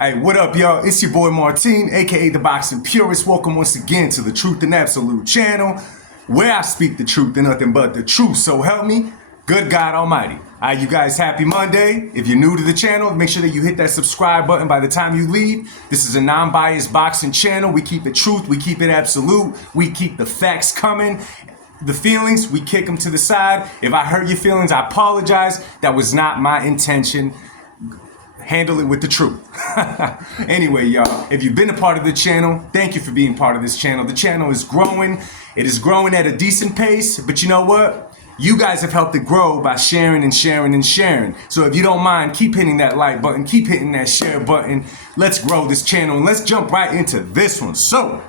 Hey, what up, y'all? It's your boy Martine, aka the Boxing Purist. Welcome once again to the Truth and Absolute channel, where I speak the truth and nothing but the truth. So help me, good God Almighty. You guys, happy Monday. If you're new to the channel, make sure that you hit that subscribe button by the time you leave. This is a non-biased boxing channel. We keep it truth, we keep it absolute, we keep the facts coming. The feelings, we kick them to the side. If I hurt your feelings, I apologize. That was not my intention. Handle it with the truth. Anyway, y'all, if you've been a part of the channel, thank you for being part of this channel. The channel is growing. It is growing at a decent pace, but you know what? You guys have helped it grow by sharing and sharing and sharing. So if you don't mind, keep hitting that like button, keep hitting that share button. Let's grow this channel and let's jump right into this one. So,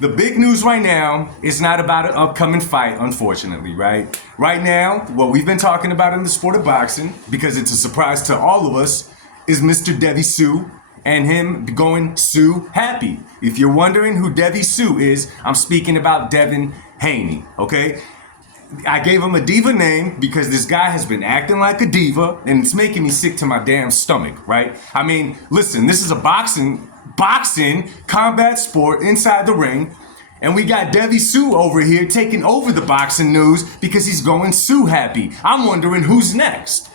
the big news right now is not about an upcoming fight, unfortunately, right? Right now, what we've been talking about in the sport of boxing, because it's a surprise to all of us, is Mr. Devi Sue and him going Sue happy. If you're wondering who Devi Sue is, I'm speaking about Devin Haney, okay? I gave him a diva name because this guy has been acting like a diva and it's making me sick to my damn stomach, right? I mean, listen, this is a boxing combat sport inside the ring, and we got Devi Sue over here taking over the boxing news because he's going Sue happy. I'm wondering who's next.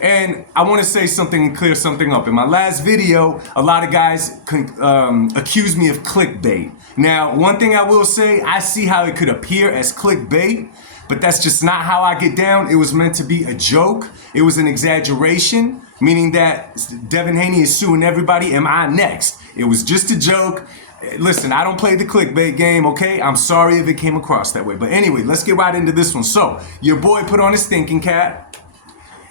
And I want to say something and clear something up. In my last video, a lot of guys accused me of clickbait. Now, one thing I will say, I see how it could appear as clickbait, but that's just not how I get down. It was meant to be a joke. It was an exaggeration, meaning that Devin Haney is suing everybody. Am I next? It was just a joke. Listen, I don't play the clickbait game, okay? I'm sorry if it came across that way. But anyway, let's get right into this one. So, your boy put on his thinking cap.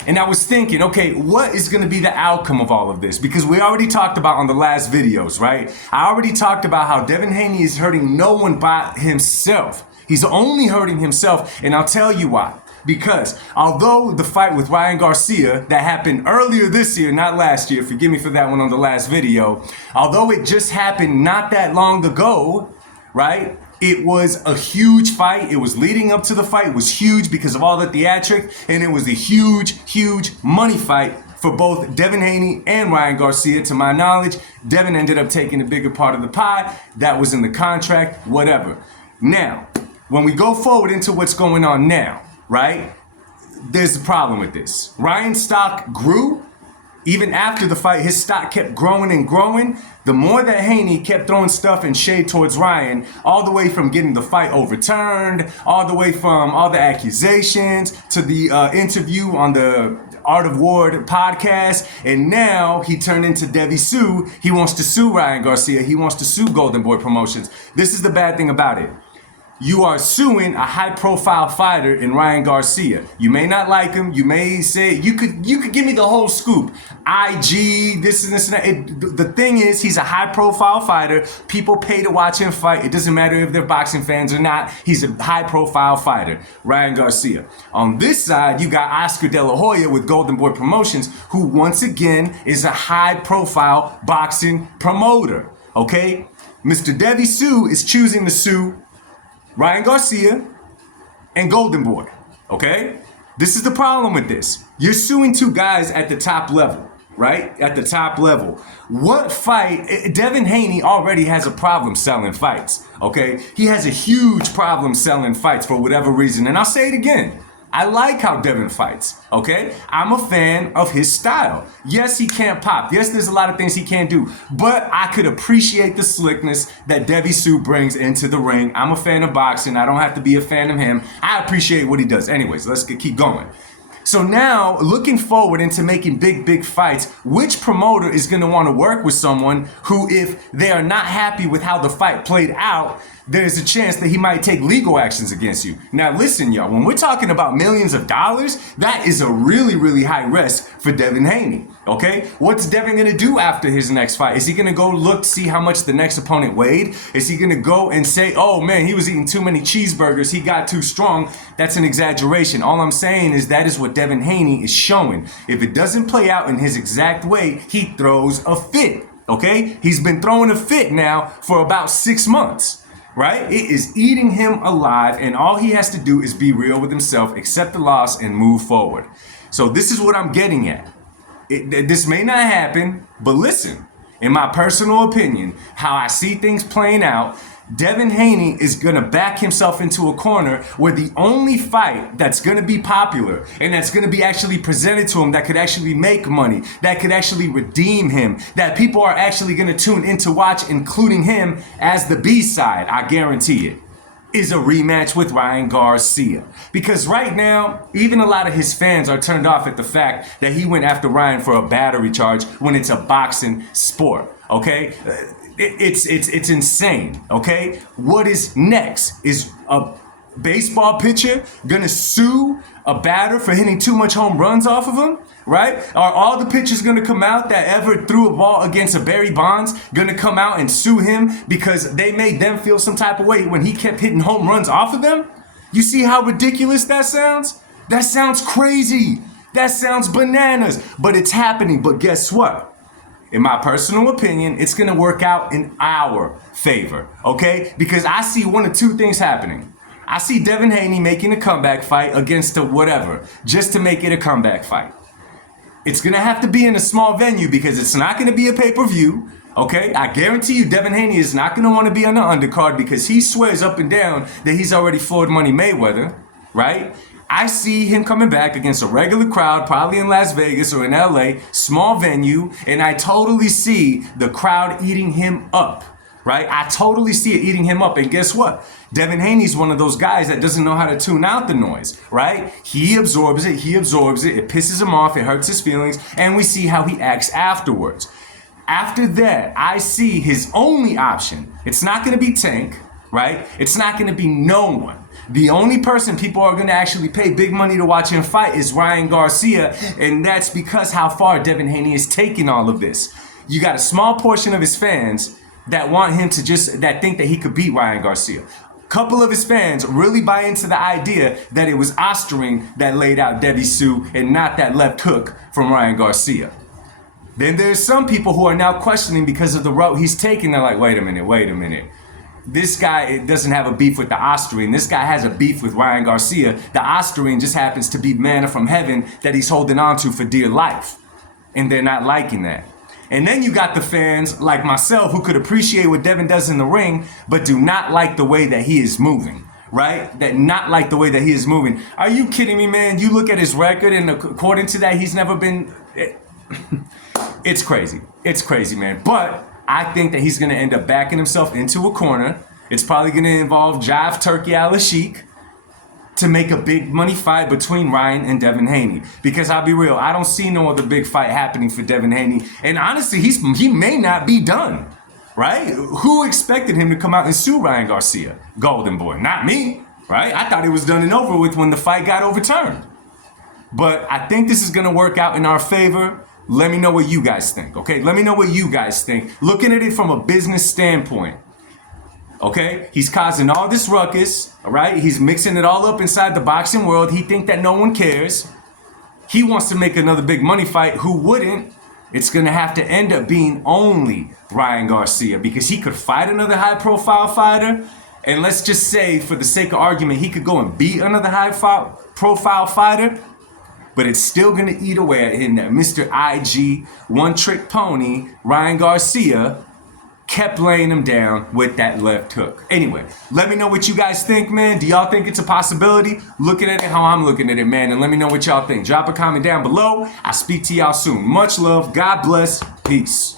And I was thinking, okay, what is going to be the outcome of all of this? Because we already talked about on the last videos, right? I already talked about how Devin Haney is hurting no one but himself. He's only hurting himself, and I'll tell you why. Because although the fight with Ryan Garcia that happened earlier this year, not last year, forgive me for that one on the last video, although it just happened not that long ago, right? It was a huge fight. It was leading up to the fight. It was huge because of all the theatric, and it was a huge, huge money fight for both Devin Haney and Ryan Garcia. To my knowledge, Devin ended up taking a bigger part of the pie. That was in the contract, whatever. Now, when we go forward into what's going on now, right, there's a problem with this. Ryan's stock grew. Even after the fight, his stock kept growing and growing. The more that Haney kept throwing stuff and shade towards Ryan, all the way from getting the fight overturned, all the way from all the accusations to the interview on the Art of War podcast, and now he turned into Devi Sue. He wants to sue Ryan Garcia. He wants to sue Golden Boy Promotions. This is the bad thing about it. You are suing a high-profile fighter in Ryan Garcia. You may not like him. You may say you could give me the whole scoop. IG, this and this and that. The thing is, he's a high-profile fighter. People pay to watch him fight. It doesn't matter if they're boxing fans or not. He's a high-profile fighter, Ryan Garcia. On this side, you got Oscar De La Hoya with Golden Boy Promotions, who once again is a high-profile boxing promoter. Okay, Mr. Devi Sue is choosing to sue Ryan Garcia and Golden Boy, okay? This is the problem with this. You're suing two guys at the top level, right? At the top level. What fight? Devin Haney already has a problem selling fights, okay? He has a huge problem selling fights for whatever reason. And I'll say it again. I like how Devin fights, okay? I'm a fan of his style. Yes, he can't pop. Yes, there's a lot of things he can't do. But I could appreciate the slickness that Devi Sue brings into the ring. I'm a fan of boxing. I don't have to be a fan of him. I appreciate what he does. Anyways, let's keep going. So now, looking forward into making big fights, which promoter is going to want to work with someone who, if they are not happy with how the fight played out, there's a chance that he might take legal actions against you. Now listen, y'all, when we're talking about millions of dollars, that is a really, really high risk for Devin Haney, okay? What's Devin gonna do after his next fight? Is he gonna go look to see how much the next opponent weighed? Is he gonna go and say, oh man, he was eating too many cheeseburgers, he got too strong? That's an exaggeration. All I'm saying is that is what Devin Haney is showing. If it doesn't play out in his exact way, he throws a fit, okay? He's been throwing a fit now for about 6 months. Right? It is eating him alive, and all he has to do is be real with himself, accept the loss, and move forward. So this is what I'm getting at. This may not happen, but listen, in my personal opinion, how I see things playing out, Devin Haney is going to back himself into a corner where the only fight that's going to be popular and that's going to be actually presented to him that could actually make money, that could actually redeem him, that people are actually going to tune in to watch, including him as the B-side, I guarantee it, is a rematch with Ryan Garcia. Because right now, even a lot of his fans are turned off at the fact that he went after Ryan for a battery charge when it's a boxing sport, okay? It's insane, okay? What is next? Is a baseball pitcher gonna sue a batter for hitting too much home runs off of him, right? Are all the pitchers gonna come out that ever threw a ball against a Barry Bonds gonna come out and sue him because they made them feel some type of way when he kept hitting home runs off of them? You see how ridiculous that sounds? That sounds crazy. That sounds bananas, but it's happening. But guess what? In my personal opinion, it's gonna work out in our favor, okay? Because I see one of two things happening. I see Devin Haney making a comeback fight against a whatever, just to make it a comeback fight. It's gonna have to be in a small venue because it's not gonna be a pay-per-view, okay? I guarantee you Devin Haney is not gonna wanna be on the undercard because he swears up and down that he's already floored Money Mayweather, right? I see him coming back against a regular crowd, probably in Las Vegas or in LA, small venue, and I totally see the crowd eating him up, right? I totally see it eating him up, and guess what? Devin Haney's one of those guys that doesn't know how to tune out the noise, right? He absorbs it, it pisses him off, it hurts his feelings, and we see how he acts afterwards. After that, I see his only option. It's not gonna be Tank, right? It's not gonna be no one. The only person people are going to actually pay big money to watch him fight is Ryan Garcia, and that's because how far Devin Haney is taking all of this. You got a small portion of his fans that want him to that think that he could beat Ryan Garcia. A couple of his fans really buy into the idea that it was Osterring that laid out Devi Sue and not that left hook from Ryan Garcia. Then there's some people who are now questioning because of the route he's taking. They're like, wait a minute. This guy doesn't have a beef with the Osterring. This guy has a beef with Ryan Garcia. The Osterring just happens to be manna from heaven that he's holding on to for dear life. And they're not liking that. And then you got the fans like myself who could appreciate what Devin does in the ring, but do not like the way that he is moving, right? That not like the way that he is moving. Are you kidding me, man? You look at his record and according to that, he's never been... It's crazy. It's crazy, man. But I think that he's going to end up backing himself into a corner. It's probably going to involve Jive Turkey Al-Sheik to make a big money fight between Ryan and Devin Haney. Because I'll be real, I don't see no other big fight happening for Devin Haney. And honestly, he may not be done, right? Who expected him to come out and sue Ryan Garcia? Golden Boy. Not me, right? I thought it was done and over with when the fight got overturned. But I think this is going to work out in our favor. Let me know what you guys think, okay? Let me know what you guys think. Looking at it from a business standpoint, okay? He's causing all this ruckus, all right? He's mixing it all up inside the boxing world. He thinks that no one cares. He wants to make another big money fight. Who wouldn't? It's going to have to end up being only Ryan Garcia because he could fight another high-profile fighter. And let's just say, for the sake of argument, he could go and beat another high-profile fighter. But it's still going to eat away at him that Mr. IG, one-trick pony, Ryan Garcia, kept laying him down with that left hook. Anyway, let me know what you guys think, man. Do y'all think it's a possibility? Looking at it how I'm looking at it, man. And let me know what y'all think. Drop a comment down below. I'll speak to y'all soon. Much love. God bless. Peace.